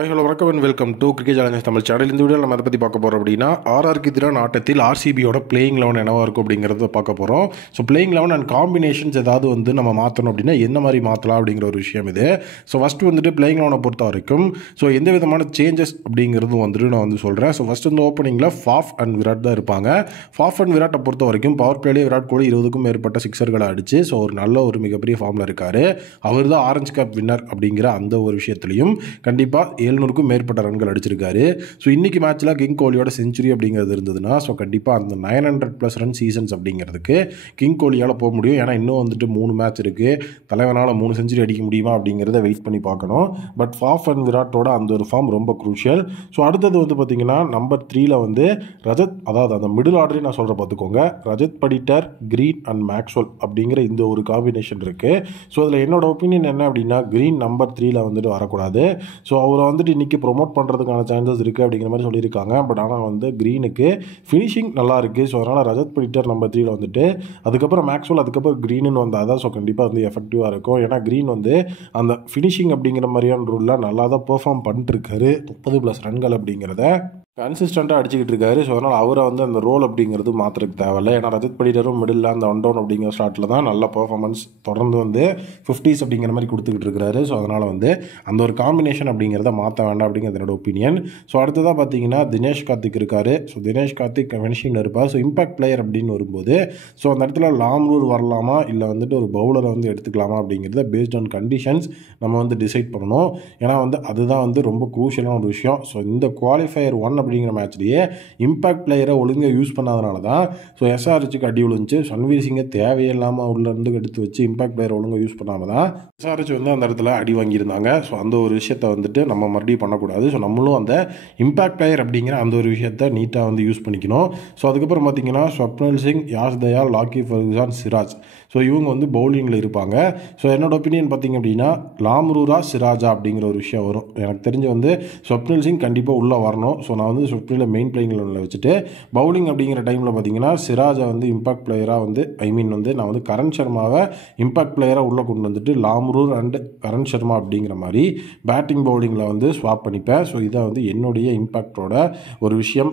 Hello வணக்கம் and welcome to cricket Challengers Tamil channel. இந்த வீடியோவில் நம்ம அதை பற்றி பார்க்க போகிறோம் அப்படின்னா ஆர்ஆருக்கு எதிரான ஆட்டத்தில் ஆர்சிபியோட பிளேயிங் லெவன் என்னவாக இருக்கும் அப்படிங்கிறத பார்க்க போகிறோம். So playing eleven and combinations ஏதாவது நம்ம மாற்றணும் அப்படின்னா எந்த மாதிரி மாற்றலாம் அப்படிங்கிற ஒரு விஷயம் இது. ஸோ ஃபஸ்ட்டு பிளேயிங் லெவனை பொறுத்த வரைக்கும் எந்த விதமான சேஞ்சஸ் அப்படிங்கிறது நான் சொல்கிறேன். ஸோ ஃபஸ்ட்டு ஓப்பனிங்கில் ஃபாஃப் அண்ட் விராட் தான் இருப்பாங்க. ஃபாஃப் அண்ட் விராட்டை பொறுத்த வரைக்கும் பவர் பிளேலேயே விராட் கோலி 20க்கும் மேற்பட்ட சிக்ஸர்களை அடிச்சு ஒரு நல்ல ஒரு மிகப்பெரிய ஃபார்மில் இருக்கார். அவர் தான் ஆரஞ்சு கேப் வின்னர் அப்படிங்கிற அந்த ஒரு விஷயத்துலையும் கண்டிப்பாக 700க்கும் மேற்பட்ட ரன்கள் அடிச்சிருக்காரு. ஸோ இன்றைக்கி மேட்ச்சில் கிங் கோலியோட செஞ்சுரி அப்படிங்கிறது இருந்ததுன்னா கண்டிப்பாக அந்த 900+ ரன் சீசன்ஸ் அப்படிங்கிறதுக்கு கிங் கோலியால் போக முடியும். ஏன்னா இன்னும் 3 மேட்ச் இருக்குது. தலைவனால் 3 செஞ்சுரி அடிக்க முடியுமா அப்படிங்கிறத வெயிட் பண்ணி பார்க்கணும். பட் ஃபாஃப் அண்ட் விராட்டோட அந்த ஒரு ஃபார்ம் ரொம்ப க்ரூஷியல். ஸோ அடுத்தது பார்த்திங்கன்னா நம்பர் 3ல் ரஜத், அதாவது அந்த மிடில் ஆர்டரே நான் சொல்கிற பார்த்துக்கோங்க. Rajat Patidar, green and Maxwell அப்படிங்கிற இந்த ஒரு காம்பினேஷன் இருக்குது. ஸோ அதில் என்னோட ஒப்பீனியன் என்ன அப்படின்னா கிரீன் நம்பர் 3ல் வரக்கூடாது. ஸோ அவரை இன்றைக்கி ப்ரொமோட் பண்ணுறதுக்கான சான்சஸ் இருக்குது அப்படிங்கிற மாதிரி சொல்லியிருக்காங்க. பட் ஆனால் க்ரீனுக்கு ஃபினிஷிங் நல்லா இருக்குது. ஸோ அதனால் ரஜத் படிட்டர் நம்பர் 3ல் அதுக்கப்புறம் மேக்ஸ்வெல், அதுக்கப்புறம் க்ரீனுன்னு வந்தால் தான் கண்டிப்பாக எஃபெக்டிவாக இருக்கும். ஏன்னா க்ரீன் அந்த ஃபினிஷிங் அப்படிங்கிற மாதிரியான ரூலில் நல்லா தான் பெர்ஃபார்ம் பண்ணிட்டுருக்காரு. 30+ ரன்கள் அப்படிங்கிறத கன்சிஸ்டண்ட்டாக அடிச்சுக்கிட்டு இருக்காரு. ஸோ அதனால் அவரை அந்த ரோல் அப்படிங்கிறது மாற்றுறதுக்கு தேவையில்லை. ஏன்னா ரஜத் படிட்டரும் மிடில் அந்த 1 டவுன் அப்படிங்கிற ஸ்டார்ட்டில் தான் நல்ல பர்ஃபார்மன்ஸ் தொடர்ந்து 50s அப்படிங்கிற மாதிரி கொடுத்துக்கிட்டு இருக்கிறாரு. ஸோ அதனால் அந்த ஒரு காம்பினேஷன் அப்படிங்கிறத மாற்ற வேண்டாம் அப்படிங்கிறது என்னோட ஒப்பீனியன். ஸோ அடுத்ததாக பார்த்தீங்கன்னா தினேஷ் கார்த்திக் இருக்கார். ஸோ தினேஷ் கார்த்திக் ஃபினிஷிங்கில் இருப்பார். ஸோ இம்பாக்ட் பிளேயர் அப்படின்னு வரும்போது அந்த இடத்துல லாம்ரூர் வரலாமா இல்லை ஒரு பவுலரை எடுத்துக்கலாமா அப்படிங்கிறத பேஸ்ட் ஆன் கண்டிஷன்ஸ் நம்ம டிசைட் பண்ணணும். ஏன்னா அதுதான் ரொம்ப க்ரூஷியலான ஒரு விஷயம். ஸோ இந்த குவாலிஃபயர் 1 அப்படிங்கிற மேட்ச்லேயே இம்பாக்ட் பிளேயரை ஒழுங்காக யூஸ் பண்ணாதனால தான் எஸ்ஆர்ஹெச்சுக்கு அடி விழுந்துச்சு. சன்வீர் சிங்கை தேவையில்லாமல் உள்ளேருந்து எடுத்து வச்சு இம்பாக்ட் பிளேயரை ஒழுங்காக யூஸ் பண்ணாமல் தான் எஸ்ஆர்ஹெச் அந்த இடத்துல அடி வாங்கியிருந்தாங்க. ஸோ அந்த ஒரு விஷயத்தை நம்ம மறுபடியும் பண்ணக்கூடாது. ஸோ நம்மளும் அந்த இம்பாக்ட் பிளேயர் அப்படிங்கிற அந்த ஒரு விஷயத்தை நீட்டாக யூஸ் பண்ணிக்கணும். ஸோ அதுக்கப்புறம் பார்த்தீங்கன்னா ஸ்வப்னில் சிங், யாஷ் தயால், லாக்கி ஃபர்குசன், சிராஜ். ஸோ இவங்க பவுலிங்கில் இருப்பாங்க. ஸோ என்னோட ஒப்பீனியன் பார்த்திங்க அப்படின்னா லாம்ரூரா சிராஜா அப்படிங்கிற ஒரு விஷயம் வரும். எனக்கு தெரிஞ்சு ஸ்வப்னில் சிங் கண்டிப்பாக உள்ளே வரணும். ஸோ நான் ஸ்வப்னில் மெயின் பிளேயிங் லெவலில் வச்சுட்டு பவுலிங் அப்படிங்கிற டைமில் பார்த்தீங்கன்னா சிராஜை இம்பாக்ட் பிளேயராக நான் கரண் சர்மாவை இம்பாக்ட் பிளேயராக உள்ளே கொண்டு வந்துட்டு லாம்ரூர் அண்ட் கரண் சர்மா அப்படிங்கிற மாதிரி பேட்டிங் பவுலிங்கில் ஸ்வாப் பண்ணிப்பேன். ஸோ இதை என்னுடைய இம்பாக்டோட ஒரு விஷயம்.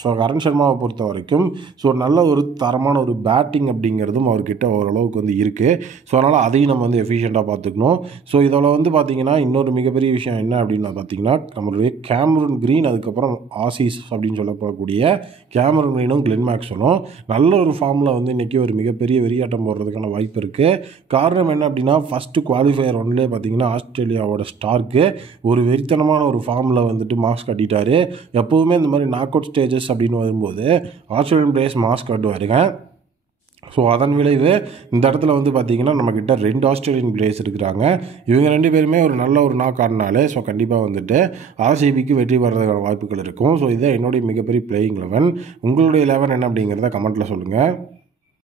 ஸோ கரண் சர்மாவை பொறுத்த வரைக்கும் நல்ல ஒரு தரமான ஒரு பேட்டிங் அப்படிங்கிறதும் அவர்கிட்ட ஓரளவுக்கு இருக்குது. ஸோ அதனால் அதையும் நம்ம எஃபிஷியண்ட்டாக பார்த்துக்கணும். ஸோ இதில் பார்த்தீங்கன்னா இன்னொரு மிகப்பெரிய விஷயம் என்ன அப்படின்னா பார்த்தீங்கன்னா நம்மளுடைய கேமரூன் கிரீன், அதுக்கப்புறம் ஆசீஸ் அப்படின்னு சொல்லப்படக்கூடிய கேமரூன் கிரீனும் கிளென் மேக்ஸ்வெலும் நல்ல ஒரு ஃபார்மில் இன்றைக்கி ஒரு மிகப்பெரிய வெறியாட்டம் போடுறதுக்கான வாய்ப்பு இருக்குது. காரணம் என்ன அப்படின்னா ஃபஸ்ட்டு குவாலிஃபயர் 1லே பார்த்தீங்கன்னா ஆஸ்திரேலியாவோட ஸ்டார்க்கு ஒரு வெறித்தனமான ஒரு ஃபார்மில் மார்க்ஸ் கட்டிட்டார். எப்போவுமே இந்த மாதிரி நாக் அவுட் ஸ்டேஜஸ் அப்படின்னு வரும்போது ஆஸ்திரேலியன் பிளேயர்ஸ் மார்க்ஸ் காட்டுவாருங்க. ஸோ அதன் விளைவு இந்த இடத்துல பார்த்திங்கன்னா நம்மக்கிட்ட 2 ஆஸ்திரேலியன் பிளேயர்ஸ் இருக்கிறாங்க. இவங்க 2 பேருமே ஒரு நல்ல ஒரு நாக் ஆடினாலே கண்டிப்பாக ஆர்சிபிக்கு வெற்றி பெறதுக்கான வாய்ப்புகள் இருக்கும். ஸோ இதுதான் என்னுடைய மிகப்பெரிய பிளேயிங் 11. உங்களுடைய 11 என்ன அப்படிங்கிறத கமெண்ட்டில் சொல்லுங்கள்.